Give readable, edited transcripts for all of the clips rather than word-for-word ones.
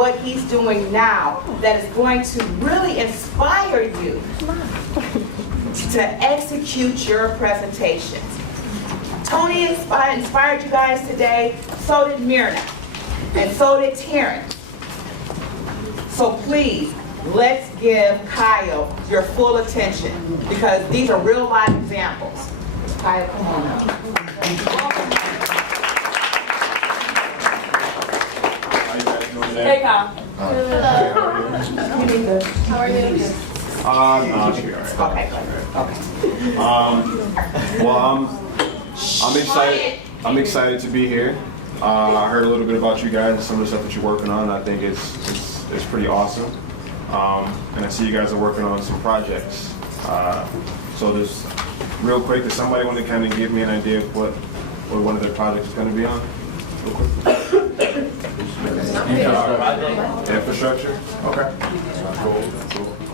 what he's doing now that is going to really inspire you to execute your presentations. Tony inspired you guys today, so did Myrna, and so did Terrence. So please, let's give Kyle your full attention because these are real life examples. Kyle, come on up. Hey, Kyle. Hello. You need this. How are you? No, I should be all right. Okay. Well, I'm excited. I'm excited to be here. I heard a little bit about you guys and some of the stuff that you're working on. I think it's pretty awesome. And I see you guys are working on some projects. So just real quick, does somebody want to kind of give me an idea of what one of their projects is going to be on? Real quick. Infrastructure? Okay. Cool.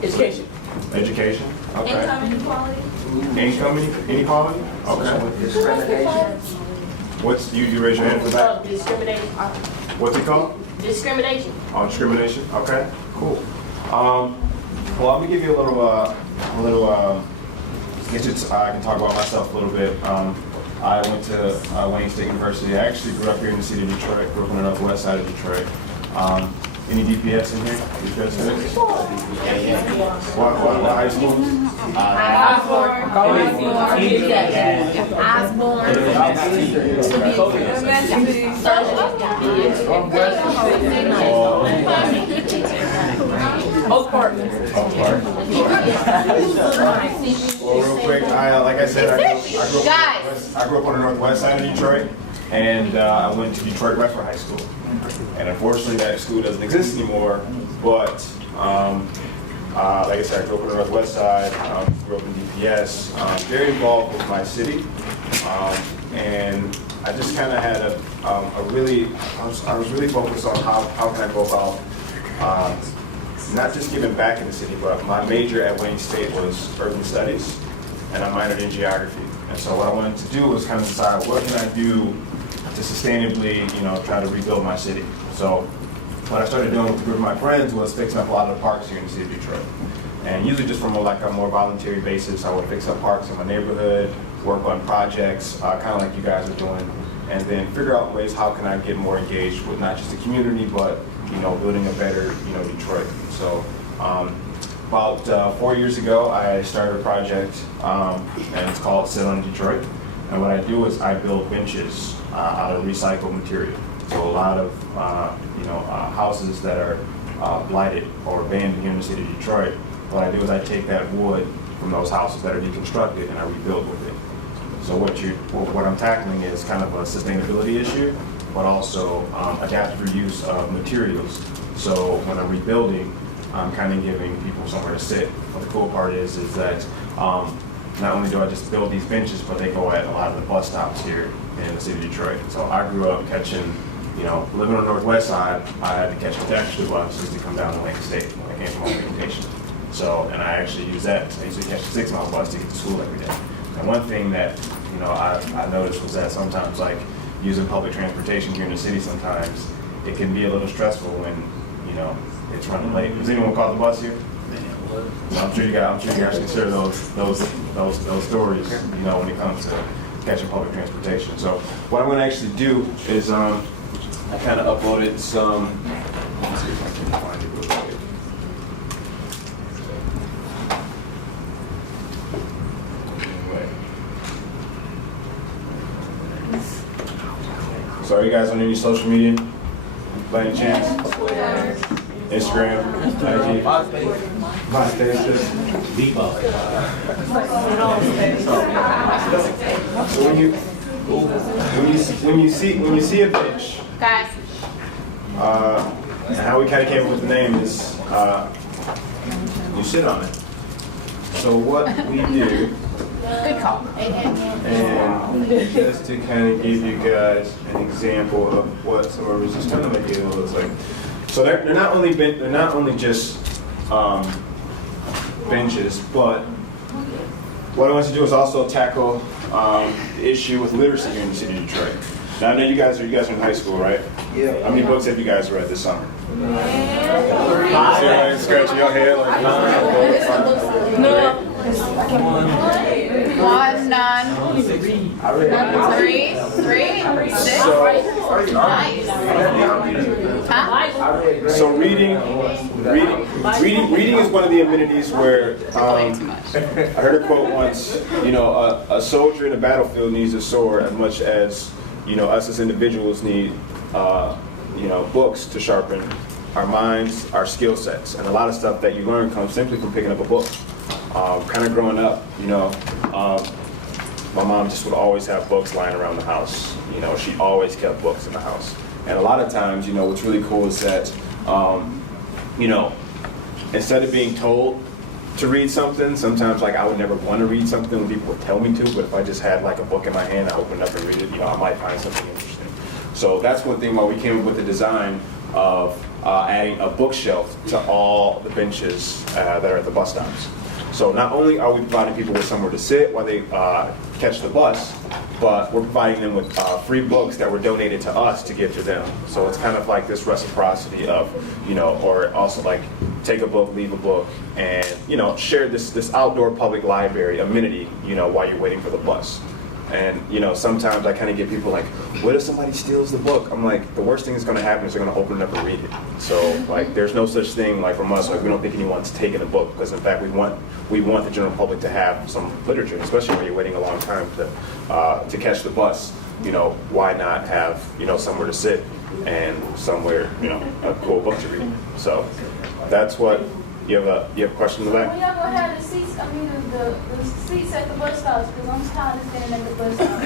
Education. Education? Okay. Income inequality. Income inequality? Okay. Discrimination. What's, you raise your hand for that? Discrimination. What's it called? Discrimination. Oh, discrimination? Okay, cool. Well, I'm gonna give you a little, I can talk about myself a little bit. I went to Wayne State University. I actually grew up here in the city of Detroit, grew up on the northwest side of Detroit. Any DPS in here? DPS students? What high school? Oak Park. Well, real quick, like I said, I grew up on the northwest side of Detroit, and I went to Detroit Westford High School. And unfortunately, that school doesn't exist anymore. But like I said, I grew up on the northwest side, grew up in DPS, very involved with my city, and I just kind of had I was really focused on how can I go about not just giving back in the city, but my major at Wayne State was urban studies, and I minored in geography. And so what I wanted to do was kind of decide what can I do to sustainably, try to rebuild my city. So what I started doing with a group of my friends was fixing up a lot of the parks here in the city of Detroit. And usually just from a more voluntary basis, I would fix up parks in my neighborhood, work on projects, kind of like you guys are doing, and then figure out ways how can I get more engaged with not just the community, but building a better, Detroit. So about 4 years ago, I started a project, and it's called Sit on Detroit. And what I do is I build benches out of recycled material. So a lot of houses that are blighted or abandoned here in the city of Detroit, what I do is I take that wood from those houses that are deconstructed and I rebuild with it. So what I'm tackling is kind of a sustainability issue, but also adaptive reuse of materials. So when I'm rebuilding, I'm kind of giving people somewhere to sit. But the cool part is that not only do I just build these benches, but they go at a lot of the bus stops here in the city of Detroit. So I grew up catching, living on the northwest side, I had to catch the extra bus just to come down to Wayne State when I came from home vacation. So, and I actually use that. I used to catch the 6-mile bus to get to school every day. And one thing that, I noticed was that sometimes, like, using public transportation here in the city sometimes, it can be a little stressful when, it's running late. Has anyone caught the bus here? So I'm sure you guys consider those stories, when it comes to catching public transportation. So what I'm going to actually do is I kind of uploaded some. Let's see if I can find it real quick. Anyway. So are you guys on any social media by any chance? Instagram, IG, MySpace. So when you see a bench, Guys. and how we kind of came up with the name is you sit on it. So what we do, and just to kind of give you guys an example of what some of resistance material looks like. So they're not only just benches, but what I want to do is also tackle the issue with literacy here in the city of Detroit. Now I know you guys are in high school, right? Yeah. How many books have you guys read this summer? See, like, scratching your head like One, none. Three, six. Nice. Huh? So reading is one of the amenities where I heard a quote once. You know, a soldier in a battlefield needs a sword as much as us as individuals need books to sharpen our minds, our skill sets, and a lot of stuff that you learn comes simply from picking up a book. Kind of growing up, my mom just would always have books lying around the house. She always kept books in the house. And a lot of times, what's really cool is that, instead of being told to read something, sometimes like I would never want to read something when people would tell me to, but if I just had like a book in my hand, I opened up and read it, I might find something interesting. So that's one thing why we came up with the design of adding a bookshelf to all the benches that are at the bus stops. So not only are we providing people with somewhere to sit while they catch the bus, but we're providing them with free books that were donated to us to give to them. So it's kind of like this reciprocity of, or also like take a book, leave a book, and share this outdoor public library amenity, while you're waiting for the bus. And sometimes I kind of get people like, what if somebody steals the book? I'm like, the worst thing that's going to happen is they're going to open it up and read it. So like, there's no such thing like from us. Like, we don't think anyone's taking a book, because in fact we want the general public to have some literature, especially when you're waiting a long time to catch the bus. Why not have somewhere to sit and somewhere a cool book to read? So that's what. You have a question in the back? When y'all gonna have the seats, the seats at the bus stops, because I'm tired of standing at the bus stop.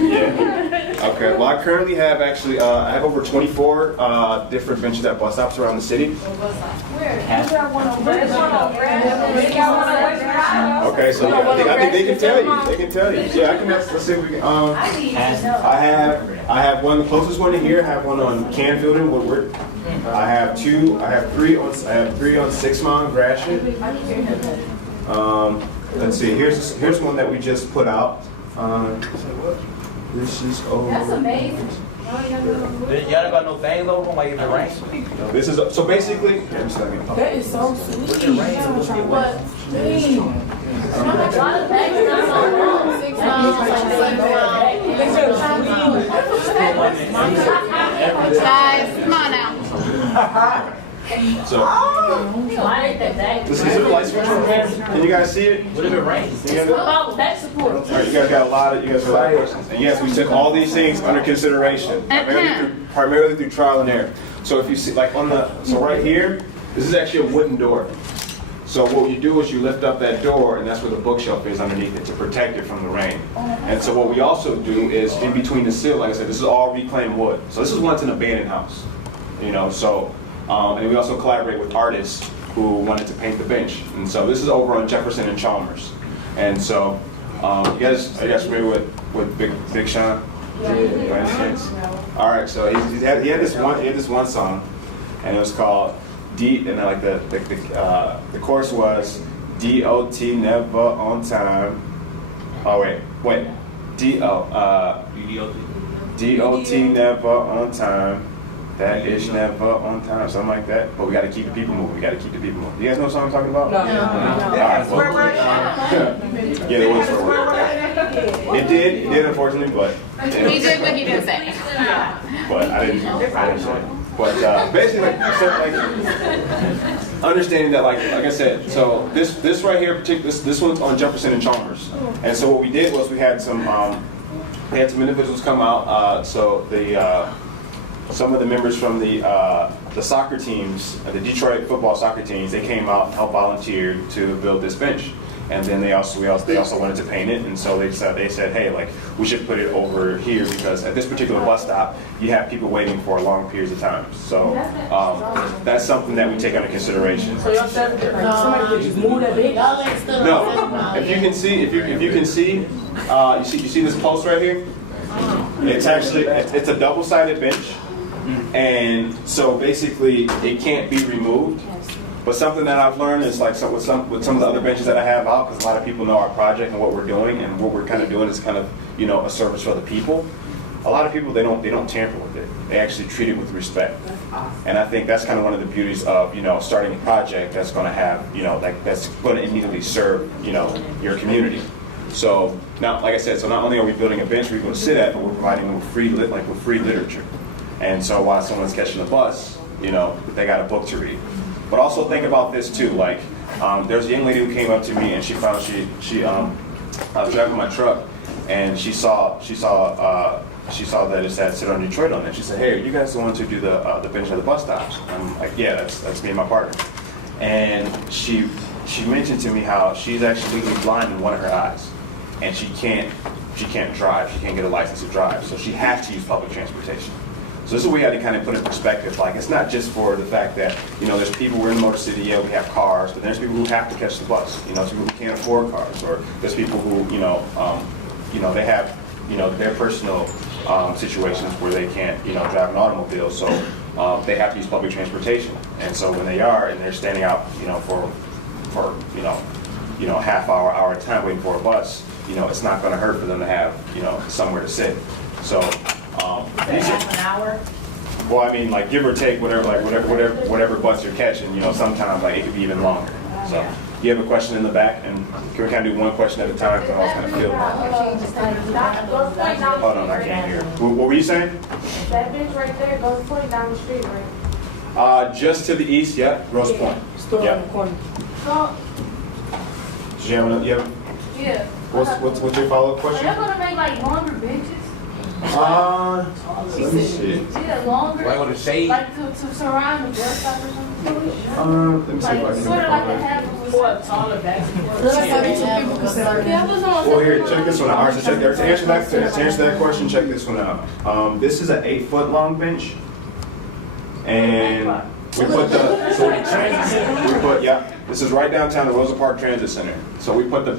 Yeah. Okay. Well, I currently have I have over 24 different benches at bus stops around the city. Where? You got one on Red. Okay, so I think they can tell you. They can tell you. Yeah, I can. Let's see if we can. I need to know. I have one. The closest one to here. I have one on Canfield and Woodward. I have three on 6 Mile and Gratiot. Let's see. Here's one that we just put out. This is over. That's amazing. Y'all got no things over them while you're in the rain? This is so basically. That is so sweet. With the rain, so what's the But, a lot of bags not so long. 6 miles. Guys, come on now. So I ate that bag. this is the light switch over here. Can you guys see it? What if it rains? You guys- What about back support? All right, you guys got a lot of questions. And yes, we took all these things under consideration, primarily through trial and error. So if you see, like so right here, this is actually a wooden door. So what you do is you lift up that door, and that's where the bookshelf is underneath it to protect it from the rain. And so what we also do is in between the sill, like I said, this is all reclaimed wood. So this is once an abandoned house, and we also collaborate with artists who wanted to paint the bench. And so this is over on Jefferson and Chalmers. And so, are you guys familiar with Big Sean? Yeah. All right. So he had this one song, and it was called D. And then like the chorus was D.O.T. never on time. Oh wait. D.O.T. never on time. That is never on time, something like that. But we got to keep the people moving. You guys know what song I'm talking about? No. All right, well, yeah, it was for work. It did, unfortunately, but He did what he didn't say. But I didn't say it. But basically, understanding that, like I said, so this right here, this one's on Jefferson and Chalmers, and so what we did was we had some individuals come out. So some of the members from the soccer teams, the Detroit football soccer teams, they came out and helped volunteer to build this bench. And then they also wanted to paint it, and so they said, hey, like we should put it over here because at this particular bus stop, you have people waiting for long periods of time. So that's something that we take under consideration. So y'all said somebody could just move that big? No, if you can see, you see this post right here? It's actually it's a double-sided bench, and so basically it can't be removed. But something that I've learned is like with some of the other benches that I have out, because a lot of people know our project and what we're doing, and what we're kind of doing is kind of a service for the people. a lot of people, they don't tamper with it. They actually treat it with respect. And I think that's kind of one of the beauties of, starting a project that's going to have, that's going to immediately serve, your community. So now, like I said, so not only are we building a bench where you go to sit at, but we're providing them with free literature. And so while someone's catching the bus, they got a book to read. But also think about this too, like there's a young lady who came up to me and she found I was driving my truck and she saw that it said Sit on Detroit on it. She said, "Hey, are you guys the ones who do the bench at the bus stops?" I'm like, "Yeah, that's me and my partner." And she mentioned to me how she's actually legally blind in one of her eyes, and she can't drive. She can't get a license to drive, so she has to use public transportation. So this is what we had to kind of put in perspective. Like, it's not just for the fact that, there's people, we're in Motor City, yeah, we have cars, but there's people who have to catch the bus. There's people who can't afford cars, or there's people who, they have, their personal situations where they can't, drive an automobile, so they have to use public transportation. And so when they are, and they're standing out, for half hour at a time waiting for a bus, it's not going to hurt for them to have, somewhere to sit. So. Half an hour? Well, I mean, like give or take, whatever bus you're catching, sometimes like it could be even longer. So, you have a question in the back, and can we kind of do one question at a time? Because I was kind of feeling. Hold on, I can't hear. What were you saying? That bench right there goes point down the street, right? Just to the east, yeah, Rose Point. Store on the corner. So, yeah. What's your follow-up Are question? they gonna make like longer benches? Let me see. Yeah, longer. Like with the shade? Like to surround the bus stop or something? Let me see if I Like can sort of like a half of a Taller basketball. Yeah, what's on Well, here, check this one out. All right, so to answer that question, check this one out. This is an 8-foot long bench, and we put this is right downtown the Rosa Parks Transit Center. So we put the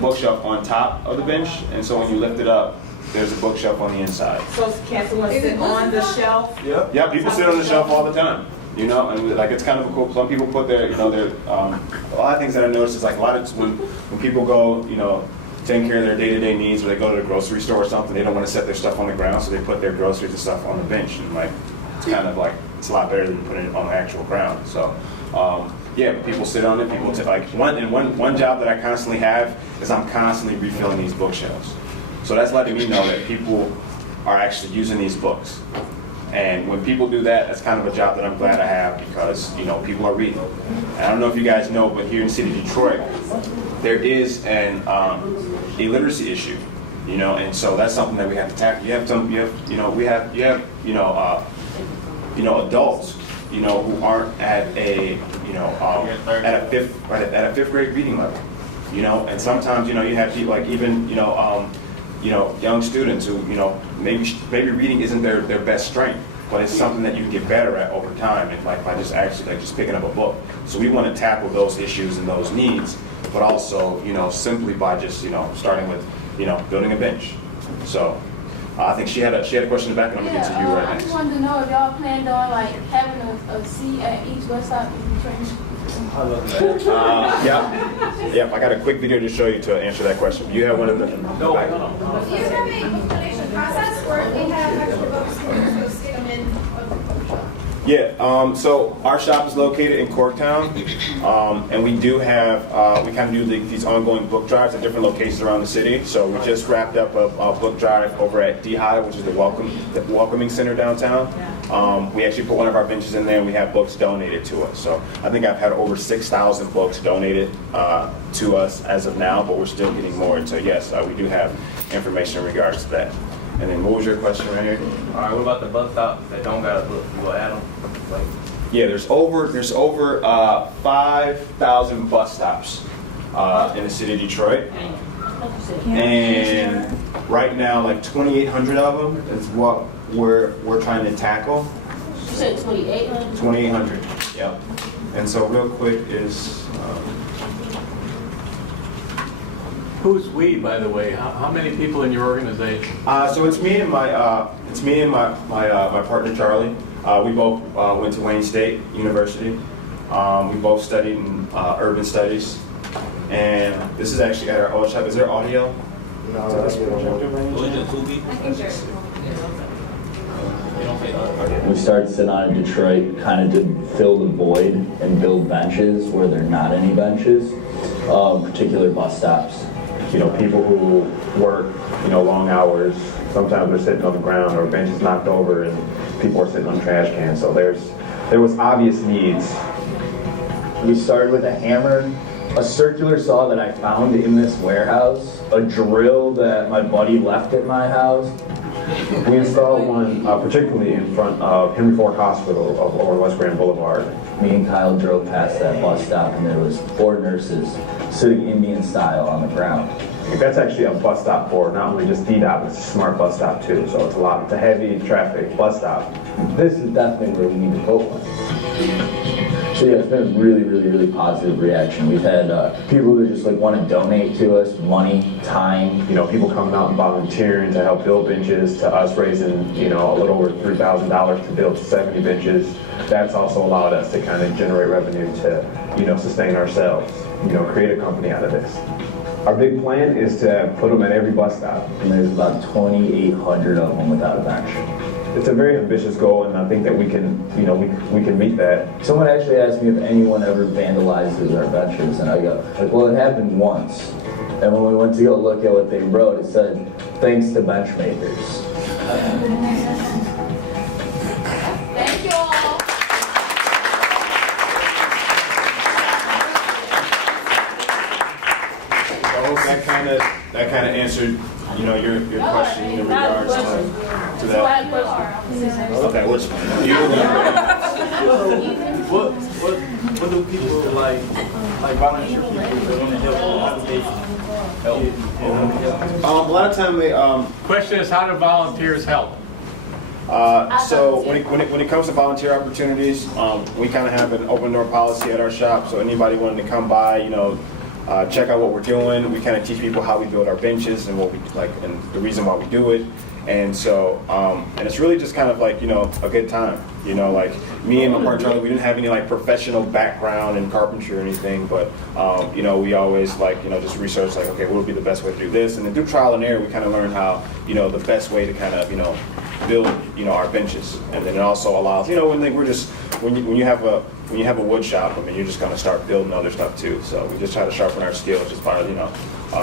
bookshelf on top of the bench, and so when you lift it up, there's a bookshelf on the inside. So can someone sit on the shelf? Yeah, people sit on the shelf all the time. And like it's kind of a cool. Some people put their, a lot of things that I noticed is like a lot of when people go, taking care of their day-to-day needs, or they go to the grocery store or something, they don't want to set their stuff on the ground, so they put their groceries and stuff on the bench, and like it's kind of like it's a lot better than putting it on the actual ground. So. People sit on it. People one job that I constantly have is I'm constantly refilling these bookshelves. So that's letting me know that people are actually using these books. And when people do that, that's kind of a job that I'm glad I have because, people are reading. And I don't know if you guys know, but here in the city of Detroit, there is an illiteracy issue, and so that's something that we have to tackle. We have adults, who aren't at a, at a fifth grade reading level, and sometimes, you have people like even, young students who, maybe reading isn't their best strength, but it's something that you can get better at over time, and like by just picking up a book. So we want to tackle those issues and those needs, but also, simply by just, starting with, building a bench. So I think she had a question in the back, and I'm gonna get to you right I next. just wanted to know if y'all planned on like having a seat at each bus stop in Detroit. Yeah. I got a quick video to show you to answer that question. You have one in the back. Do you have a book donation process where we have extra books and we stick them in a bookshop? Yeah, so our shop is located in Corktown, and we do have, we kind of do these ongoing book drives at different locations around the city. So we just wrapped up a book drive over at D-High, which is the Welcoming Center downtown. We actually put one of our benches in there, and we have books donated to us. So I think I've had over 6,000 books donated to us as of now, but we're still getting more. And so yes, we do have information in regards to that. And then what was your question right here? All right, what about the bus stops that don't got a book? You gonna add them? Like, Yeah, there's over 5,000 bus stops in the city of Detroit, and right now like 2,800 of them is what we're trying to tackle. You said 2,800? 2,800, yeah. And so real quick is. Who's we, by the way? How many people in your organization? So it's me and my partner Charlie. We both went to Wayne State University. We both studied in urban studies, and this is actually at our old shop. Is there audio? No. was it 2 people? We started sitting on in Detroit kind of to fill the void and build benches where there are not any benches, particular bus stops. You know, people who work, you know, long hours, sometimes they're sitting on the ground or benches knocked over and people are sitting on trash cans. So there was obvious needs. We started with a hammer, a circular saw that I found in this warehouse, a drill that my buddy left at my house. We installed one particularly in front of Henry Ford Hospital over West Grand Boulevard. Me and Kyle drove past that bus stop and there was 4 nurses sitting Indian style on the ground. That's actually a bus stop for not only just DDOT, but it's a smart bus stop too. So it's a heavy traffic bus stop. This is definitely where we need to put one. So yeah, it's been a really, really, really positive reaction. We've had people who just like want to donate to us money, time. You know, people coming out and volunteering to help build benches, to us raising, you know, a little over $3,000 to build 70 benches. That's also allowed us to kind of generate revenue to, you know, sustain ourselves, you know, create a company out of this. Our big plan is to put them at every bus stop. And there's about 2,800 of them without a bench. It's a very ambitious goal, and I think that we can, you know, we can meet that. Someone actually asked me if anyone ever vandalizes our benches, and I go, like, well, it happened once. And when we went to go look at what they wrote, it said, thanks to bench makers. Thank you all. I hope that kind of answered, you know, your question in regards to that. Okay, what do people like volunteer people that want to help? a lot of time they Question is, how do volunteers help? So when it comes to volunteer opportunities, we kind of have an open door policy at our shop. So anybody wanting to come by, you know, check out what we're doing. We kind of teach people how we build our benches and what we like and the reason why we do it. And so, and it's really just kind of like, you know, a good time. You know, like me and my partner Charlie, we didn't have any like professional background in carpentry or anything, but you know, we always like, you know, just research like, okay, what would be the best way to do this? And then through trial and error, we kind of learned how, you know, the best way to kind of, you know, build, you know, our benches. And then it also allows, you know, when we're just when you have a wood shop, I mean, you're just gonna start building other stuff too. So we just try to sharpen our skills just by, you know,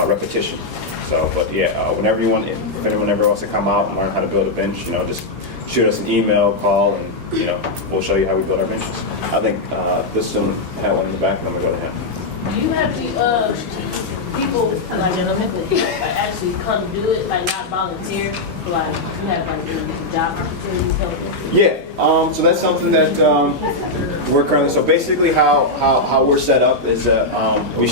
repetition. So, but yeah, whenever you want, if anyone ever wants to come out and learn how to build a bench, you know, just shoot us an email, call, and you know, we'll show you how we build our benches. I think this student had one in the back, and I'm gonna go to him. Do you have the people like actually come do it, like not volunteer, like you have like job opportunities helping? Yeah, so that's something that we're currently, so basically how we're set up is that we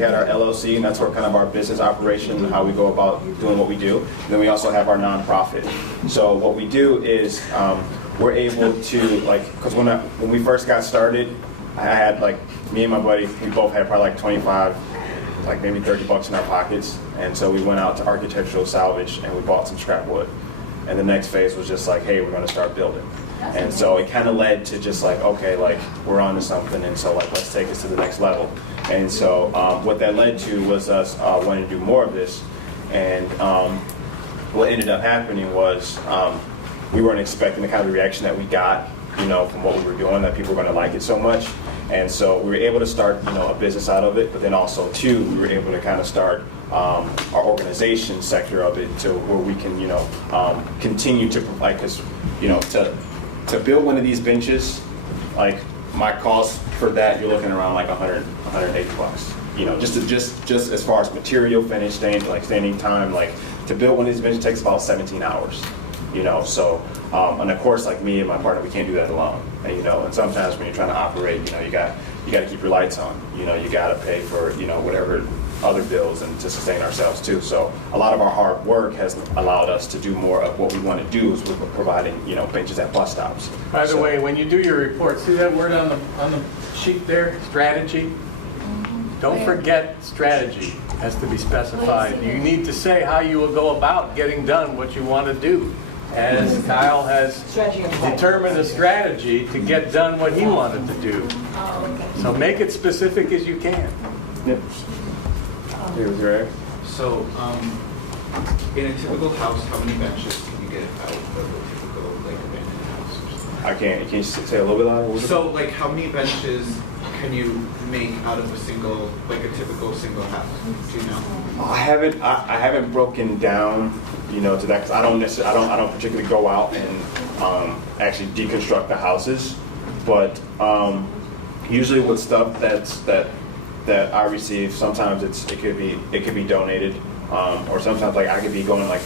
had our LLC, and that's where kind of our business operation, how we go about doing what we do. And then we also have our nonprofit. So what we do is we're able to, like, because when we first got started, I had like, me and my buddy, we both had probably like 25, like maybe $30 in our pockets. And so we went out to architectural salvage and we bought some scrap wood. And the next phase was just like, hey, we're gonna start building. And so it kind of led to just like, okay, like we're on to something, and so like let's take this to the next level. And so what that led to was us wanting to do more of this. And what ended up happening was we weren't expecting the kind of reaction that we got, you know, from what we were doing, that people were going to like it so much. And so we were able to start, you know, a business out of it, but then also too, we were able to kind of start our organization sector of it to where we can, you know, continue to provide, because, you know, to build one of these benches, like my cost for that, you're looking around like $180. You know, just as far as material, finish, standing time, like to build one of these benches takes about 17 hours. You know, so and of course, like me and my partner, we can't do that alone. And, you know, and sometimes when you're trying to operate, you know, you got to keep your lights on. You know, you got to pay for, you know, whatever other bills and to sustain ourselves too. So a lot of our hard work has allowed us to do more of what we want to do, is we're providing, you know, benches at bus stops. By the way, when you do your report, see that word on the sheet there, strategy? Don't forget strategy has to be specified. You need to say how you will go about getting done what you want to do. As Kyle has determined a strategy to get done what he wanted to do. So make it specific as you can. Yep. Here's your So, in a typical house, how many benches can you get out of a typical like bench? I can't. Can you say a little bit louder? So, like, how many benches can you make out of a single, like a typical single house? Do you know? I haven't broken down, you know, to that because I don't particularly go out and actually deconstruct the houses, but usually with stuff that I receive, sometimes it could be donated, or sometimes like I could be going like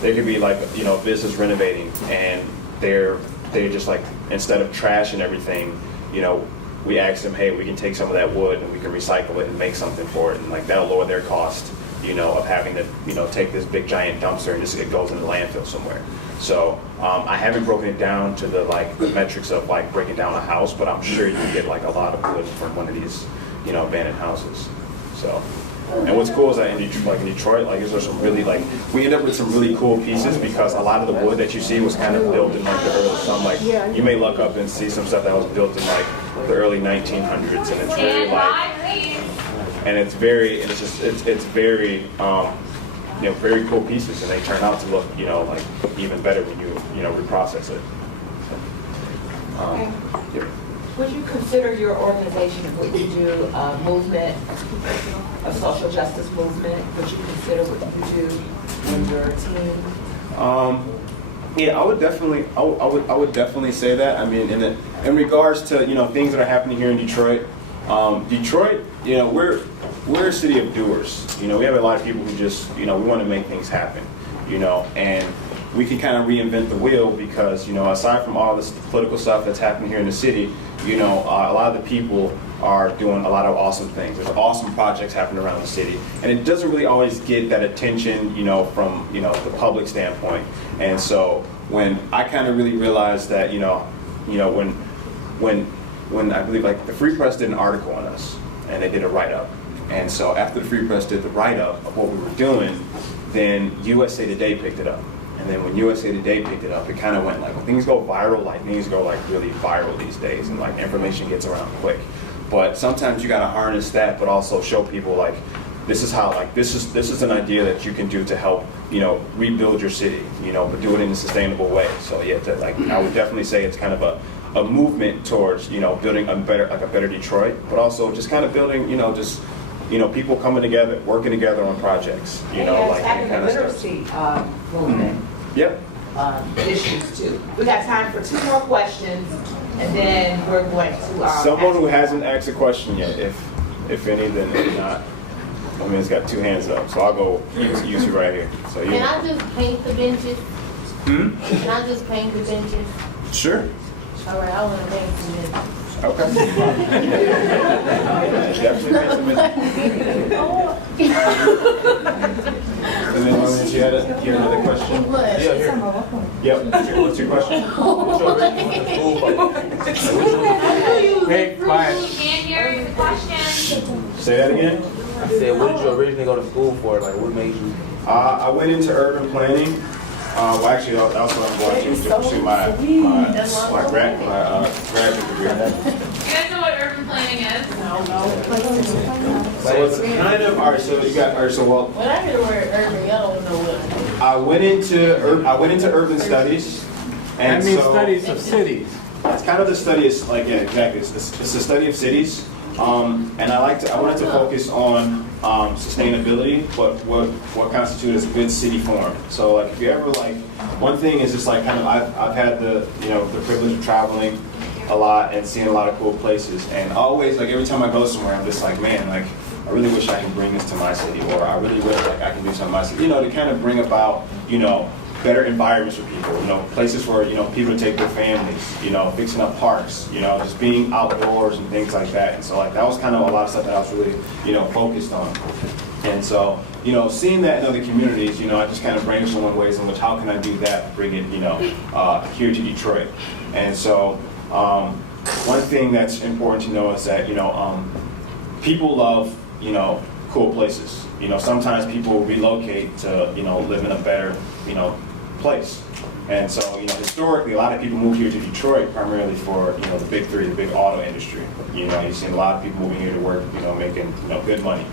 there could be like, you know, business renovating and they're just like, instead of trash and everything, you know, we ask them, hey, we can take some of that wood and we can recycle it and make something for it, and like that'll lower their cost, you know, of having to, you know, take this big giant dumpster and just it goes in the landfill somewhere. So I haven't broken it down to the metrics of like breaking down a house, but I'm sure you can get like a lot of wood from one of these, you know, abandoned houses. So. And what's cool is that in Detroit, like there's some really we end up with some really cool pieces because a lot of the wood that you see was kind of built in like the early, you may look up and see some stuff that was built in like the early 1900s, and it's really and it's very, it's very, you know, very cool pieces, and they turn out to look, you know, like even better when you know, reprocess it. Yeah. Would you consider your organization, what you do, a movement, a social justice movement? Would you consider what you do in your team? Yeah, I would definitely say that. I mean, in regards to, you know, things that are happening here in Detroit, Detroit, you know, we're a city of doers. You know, we have a lot of people who just, you know, we want to make things happen, you know, and we can kind of reinvent the wheel because, you know, aside from all this political stuff that's happening here in the city, you know, a lot of the people are doing a lot of awesome things. There's awesome projects happening around the city, and it doesn't really always get that attention, you know, from, you know, the public standpoint. And so when I kind of really realized that, you know, when I believe like the Free Press did an article on us, and they did a write-up, and so after the Free Press did the write-up of what we were doing, then USA Today picked it up. And then when USA Today picked it up, it kind of went like, when things go viral, like things go like really viral these days, and like information gets around quick. But sometimes you gotta harness that, but also show people like, this is how, like, this is an idea that you can do to help, you know, rebuild your city, you know, but do it in a sustainable way. So yeah, I would definitely say it's kind of a movement towards, you know, building a better Detroit, but also just kind of building, you know, just, you know, people coming together, working together on projects, you know, like that kind of stuff. Literacy movement. Yep. Issues too. We got time for 2 more questions, and then we're going to. Someone who hasn't asked a question yet, if any, then if not. I mean, it's got 2 hands up, so I'll go use you right here. So you. Can I just paint the benches? Hmm? Can I just paint the benches? Sure. All right, I want to paint the benches. Okay. Definitely paint the benches. And then you had another question? What? Yeah, here. Yep. What's your question? Hey, quiet. Can't hear your question. Say that again? I said, what did you originally go to school for? Like, what made you? I went into urban planning. Well, actually, that's what I'm going to pursue my graduate degree. You guys know what urban planning is? So it's kind of, all right. So you got, all right. So well. When I hear the word urban, y'all don't know what. I went into urban studies, and That means so studies of cities. it's kind of the study of, like, yeah, exactly. It's the study of cities. And I wanted to focus on sustainability, but what constitutes a good city form. So like, if you ever like, one thing is just like kind of, I've had the privilege of traveling a lot and seeing a lot of cool places, and always like every time I go somewhere, I'm just like, man, like I really wish I could bring this to my city, or I really wish like I can do something in my city, you know, to kind of bring about, you know, better environments for people, you know, places where, you know, people take their families, you know, fixing up parks, you know, just being outdoors and things like that. And so like that was kind of a lot of stuff that I was really, you know, focused on. And so, you know, seeing that in other communities, you know, I just kind of brainstormed on ways in which how can I do that, bring it, you know, here to Detroit. And so one thing that's important to know is that, you know, people love, you know, cool places. You know, sometimes people relocate to, you know, live in a better, you know, place. And so, you know, historically, a lot of people move here to Detroit primarily for, you know, the big 3, the big auto industry. You know, you've seen a lot of people moving here to work, you know, making, you know, good money.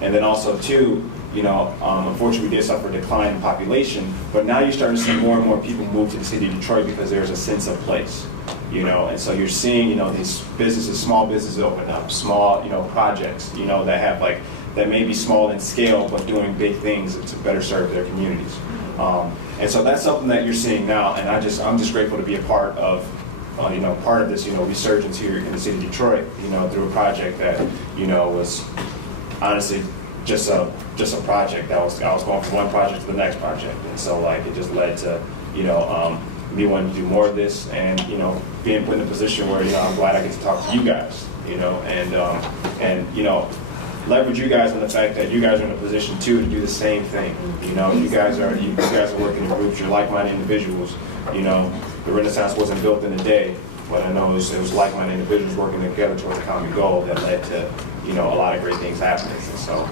And then also, too, you know, unfortunately, we did suffer a decline in population, but now you're starting to see more and more people move to the city of Detroit because there's a sense of place. And so you're seeing, these businesses, small businesses open up, small, projects, that have that may be small in scale, but doing big things to better serve their communities. And so that's something that you're seeing now, and I'm just grateful to be a part of, this, resurgence here in the city of Detroit, through a project that, was honestly just a project that I was going from one project to the next project, and so it just led to, me wanting to do more of this, and being put in a position where I'm glad I get to talk to you guys, and leverage you guys on the fact that you guys are in a position too to do the same thing. You guys are working in groups. You're like-minded individuals. The Renaissance wasn't built in a day, but I know it was like-minded individuals working together towards a common goal that led to a lot of great things happening. And so,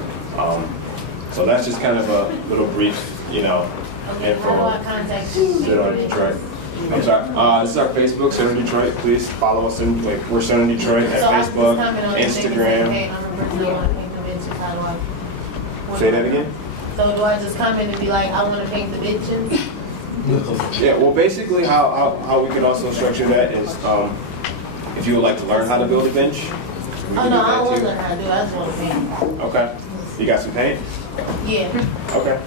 so that's just kind of a little brief, info. Center Detroit. I'm sorry. This is our Facebook, Center Detroit. Please follow us we're Center Detroit at Facebook, Instagram. Say that again? So do I just come in and be like, I want to paint the bitches? Yeah, well, basically how we can also structure that is if you would like to learn how to build a bench. Oh, no, I don't want to learn how to do it. I just want to paint. Okay. You got some paint? Yeah. Okay.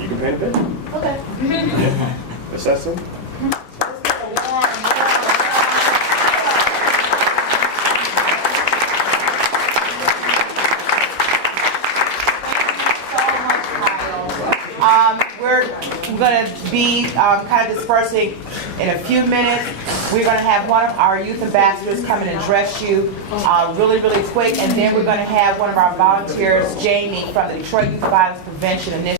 You can paint a bench. Okay. Yeah. That's that simple. We're going to be kind of dispersing in a few minutes. We're going to have one of our youth ambassadors come and address you really, really quick, and then we're going to have one of our volunteers, Jamie, from the Detroit Youth Violence Prevention Initiative.